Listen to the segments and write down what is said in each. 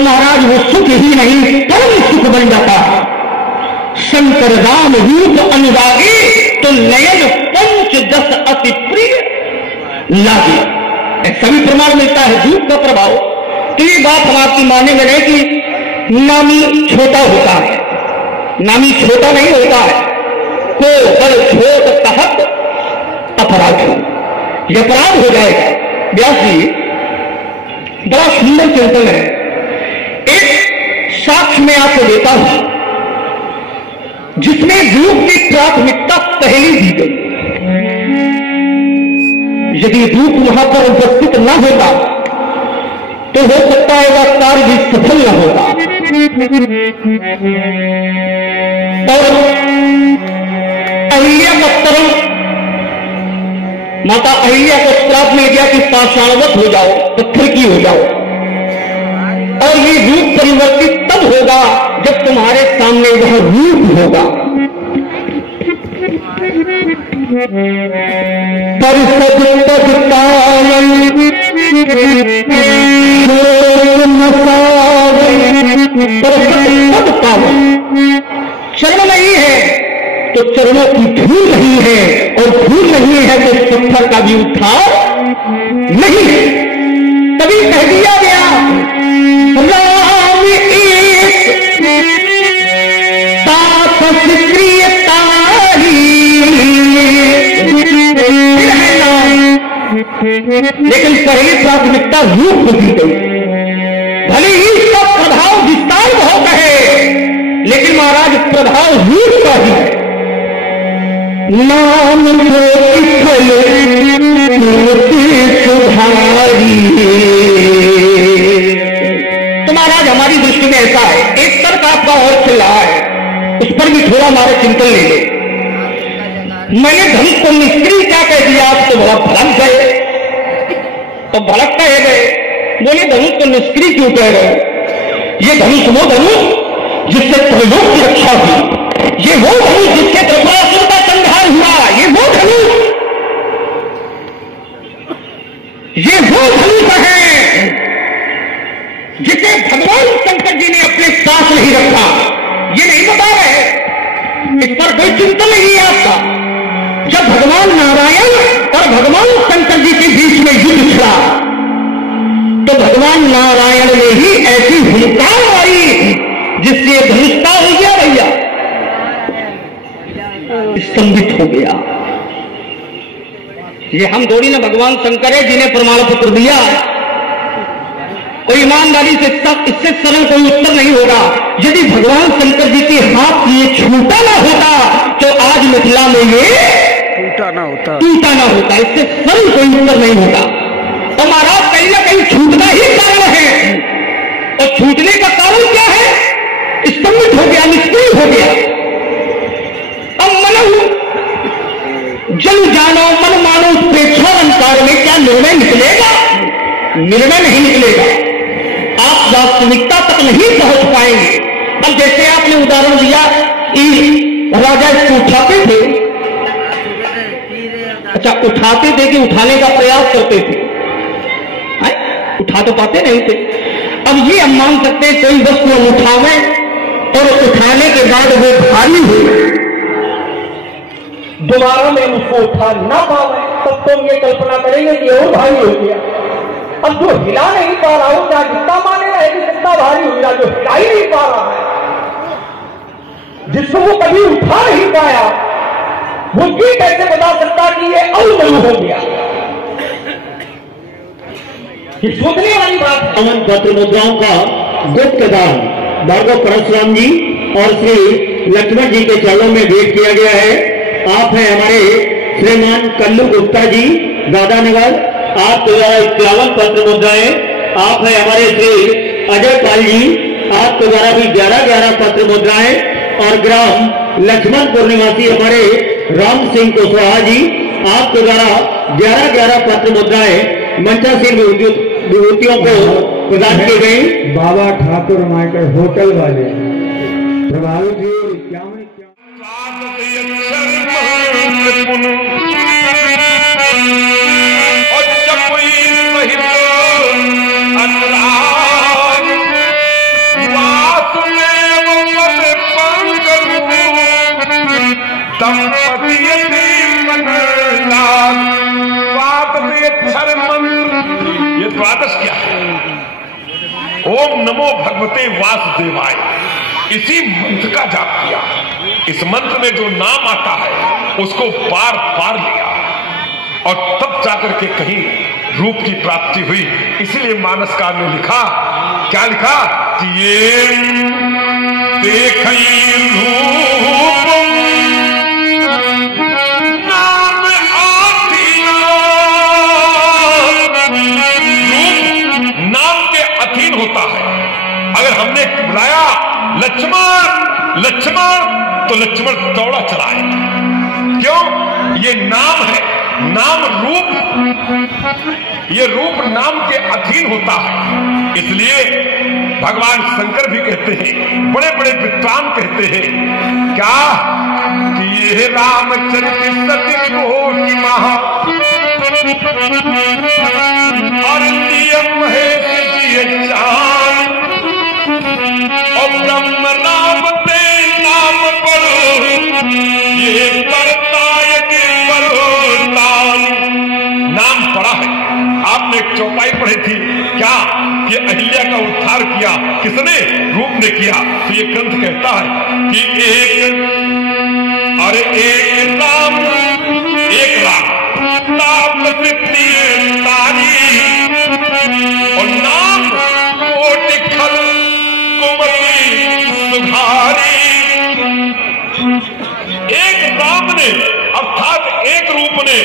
महाराज वो सुख ही नहीं परम सुख बन जाता है। शंकर राम रूप अनुरागी तो नयन पंच दस अति प्रिय लागे। ऐसा भी प्रमाण मिलता है रूप का प्रभाव। तो ये बात हम आपकी मानने में रहे कि नामी छोटा होता है, नामी छोटा नहीं होता है। को बल छोट कहत अपराध ये अपराध हो जाएगा। व्यास जी बड़ा सुंदर चिंतन है। एक साक्ष्य में आपको देता हूं जिसमें रूप की प्राथमिकता पहले दी गई। यदि रूप वहां पर उपस्थित न होता तो हो सकता है वह कार्य भी सफल न होता। और अहिल्या का तरम माता अहिल्या को श्राप मिल गया कि पाषाणवत हो जाओ, पत्थर की हो जाओ। और ये रूप परिवर्तित तब होगा जब तुम्हारे सामने वह रूप होगा। परिषद पद पावन पद पावन चरण नहीं है तो चरणों की धूल नहीं है, और धूल नहीं है तो पत्थर का भी उद्धार नहीं है। तभी कह दिया गया राम एक तापस प्रियतारी। लेकिन पहली प्राथमिकता रूप को दी गई। भले ही इसका प्रभाव विस्तार बहुत है, लेकिन महाराज प्रभाव रूप का ही है। नाम सुधारी। तो महाराज हमारी दृष्टि में ऐसा है, एक तर्क आपका और चल रहा है, उस पर भी थोड़ा हमारे चिंतन ले ले। मैंने धनुष को निष्क्रिय क्या कह दिया, आप तो बड़ा भड़क गए। तो भड़क कहे गए, बोले धनुष को निष्क्रिय क्यों कह रहे हो? ये धनुष वो धनुष जिससे त्रिलोक की रक्षा हुई, ये वो धनुष जिससे त्रिपुरासुर का संहार हुआ, ये वो धनुष, ये वो धनुष है जिसे भगवान शंकर जी ने अपने साथ नहीं रखा। ये नहीं बता रहे, इस पर कोई चिंतन नहीं है आपका। जब भगवान नारायण और भगवान शंकर जी के बीच में युद्ध छिड़ा तो भगवान नारायण ने ही ऐसी हुंकार मारी जिससे धनुष्का हो गया, भैया स्तंभित हो गया। ये हम थोड़ी ना भगवान शंकर है जिन्हें प्रमाण पत्र दिया। और ईमानदारी से इससे सरल कोई उत्तर नहीं होगा। यदि भगवान शंकर जी के हाथ ये छूटा ना होता तो आज मिथिला में ये टूटा ना होता। इससे सरल कोई उत्तर नहीं होता। तो महाराज कहीं ना कहीं छूटना ही कारण है। और छूटने का कारण क्या है? स्तंभित हो गया, निष्क्रिय हो गया। अब मन जन जानो मन मानो प्रेक्षालंकार में क्या निर्णय निकलेगा? निर्णय नहीं निकलेगा। आप वास्तविकता तक नहीं पहुंच पाएंगे। अब जैसे आपने उदाहरण दिया कि राजा इसको उठाते थे, अच्छा उठाते थे कि उठाने का प्रयास करते थे? उठा तो पाते नहीं थे। अब ये हम मान सकते हैं कोई वस्तु हम उठावे और उठाने के बाद वो भारी हो, दोबारा में उसको उठा ना पावे, तब तो हम ये कल्पना करेंगे कि वो भारी हो गया। अब जो हिला नहीं पा रहा हो, क्या जितना माने रहे कि जितना भारी हो गया, जो हिला ही नहीं पा रहा है, जिसको वो कभी उठा नहीं पाया, वो ये कैसे बता सकता कि ये अवमनु हो गया? ये सोचने वाली बात। अमन पत्र मुद्राओं का गुप्त दान भार्गव परशुराम जी और श्री लक्ष्मण जी के चरणों में भेंट किया गया है। आप हैं हमारे श्रीमान कल्लू गुप्ता जी दादानगर, आपके द्वारा 51 पत्र मुद्राएं। आप हैं हमारे श्री अजय पाल जी, आपके द्वारा भी 11-11 पत्र मुद्राएं। और ग्राम लक्ष्मणपुर निवासी हमारे राम सिंह कुशवाहा जी, आपके द्वारा 11-11 पत्र मुद्राएं मंचासीन विभूतियों को प्रदान की गई। बाबा ठाकुर माइकर होटल वाले प्रभावित क्या ओम नमो भगवते वासुदेवाय, इसी मंत्र का जाप किया। इस मंत्र में जो नाम आता है उसको बार बार लिया और तब जाकर के कहीं रूप की प्राप्ति हुई। इसीलिए मानसकार ने लिखा, क्या लिखा कि ये देखई रूप नाम अधीन, रूप नाम के अधीन होता है। अगर हमने बुलाया लक्ष्मण लक्ष्मण तो लक्ष्मण दौड़ा चला आएगा। क्यों? ये नाम है, नाम रूप, ये रूप नाम के अधीन होता है। इसलिए भगवान शंकर भी कहते हैं, बड़े बड़े विद्वान कहते हैं क्या कि ये रामचरित सत्य कोटि महा और महेश जी चांद और ब्रह्म राम ते नाम पर ये करता नाम पढ़ा है। आपने एक चौपाई पढ़ी थी क्या कि अहिल्या का उद्धार किया किसने? रूप ने किया। तो ये ग्रंथ कहता है कि एक राम नाम तारी और नाम कोटि खल कुमरी सुधारी। एक राम ने अर्थात एक रूप ने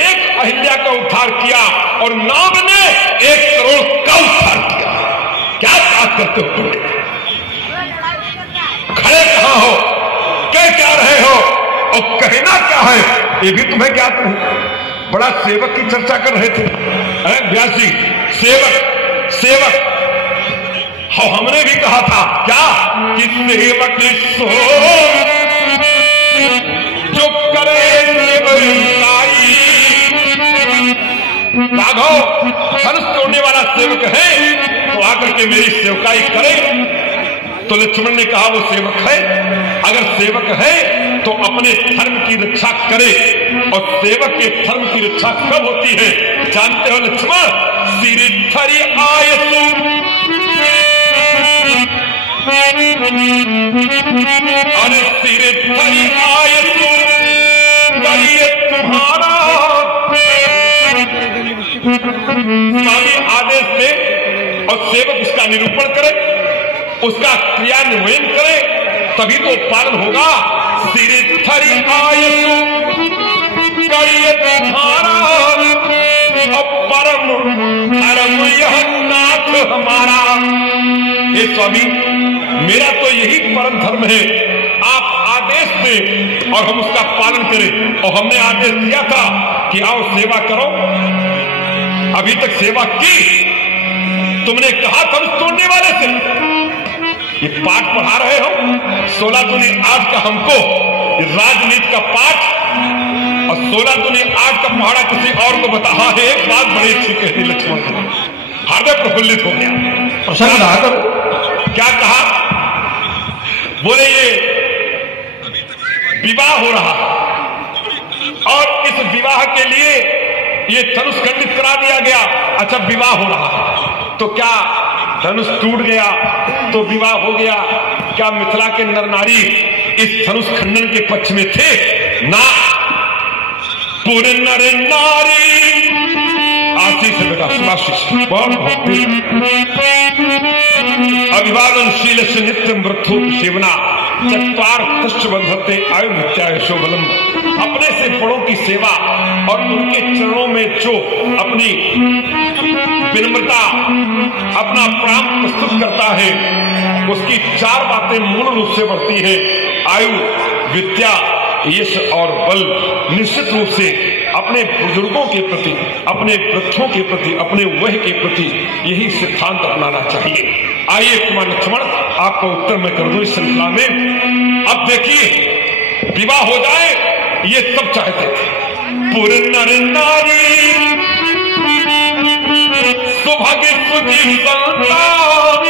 एक अहिल्या का उद्धार किया और नाम ने 1 करोड़ का उद्धार किया। क्या बात करते हो तुम? खड़े कहां हो, कह क्या रहे हो और कहना क्या है ये भी तुम्हें ज्ञात नहीं। बड़ा सेवक की चर्चा कर रहे थे व्यास जी, सेवक सेवक। हाँ, हमने भी कहा था क्या कि सेवक सो जो करे सेवकाई। राघव धनुष तोड़ने वाला सेवक है तो आकर के मेरी सेवकाई करे। तो लक्ष्मण ने कहा वो सेवक है, अगर सेवक है तो अपने धर्म की रक्षा करे। और सेवक के धर्म की रक्षा कब होती है जानते हो लक्ष्मण? सिरिथरी आयसु अरे सिरिथरी आयसु करिए तुम्हारा। स्वामी आदेश दे और सेवक उसका निरूपण करे, उसका क्रियान्वयन करे, तभी तो पालन होगा। सिरिथरी आयसु करिए तुम्हारा परम धर्म यह नाथ हमारा। हे स्वामी, मेरा तो यही परम धर्म है, आप आदेश दें और हम उसका पालन करें। और हमने आदेश दिया था कि आओ सेवा करो, अभी तक सेवा की। तुमने कहा था उस तोड़ने वाले से ये पाठ पढ़ा रहे हो 16 दूनी 8 का हमको राजनीति का पाठ और 16 दूनी 8 का पढ़ा किसी और को बता। हाँ, एक बात बड़ी अच्छी कहती लक्ष्मण को, हृदय प्रफुल्लित हो गया, प्रसन्न रहा करो। क्या कहा? बोले ये विवाह हो रहा और इस विवाह के लिए ये धनुष खंडित करा दिया गया। अच्छा, विवाह हो रहा तो क्या धनुष टूट गया तो विवाह हो गया? क्या मिथिला के नर नारी इस धनुष खंडन के पक्ष में थे? ना, पूरे नर नारी आशीष बेटा सुभाषिष बहुत भक्ति अभिवादनशील से नित्य मृत्यु सेवना चत्वार कष्ट बंधते आयु नित्याय शोभलम। अपने से बड़ों की सेवा और उनके चरणों में जो अपनी विनम्रता, अपना प्राण प्रस्तुत करता है, उसकी 4 बातें मूल रूप से बढ़ती है। आयु, विद्या, यश और बल। निश्चित रूप से अपने बुजुर्गों के प्रति, अपने वृक्षों के प्रति, अपने वह के प्रति यही सिद्धांत अपनाना चाहिए। आइए कुमार लक्ष्मण, आपका उत्तर मैं कर दूं इस श्रृंखला में। अब देखिए, विवाह हो जाए ये सब चाहते थे। पूरे नर नारी सुभाग्य सुजी संतान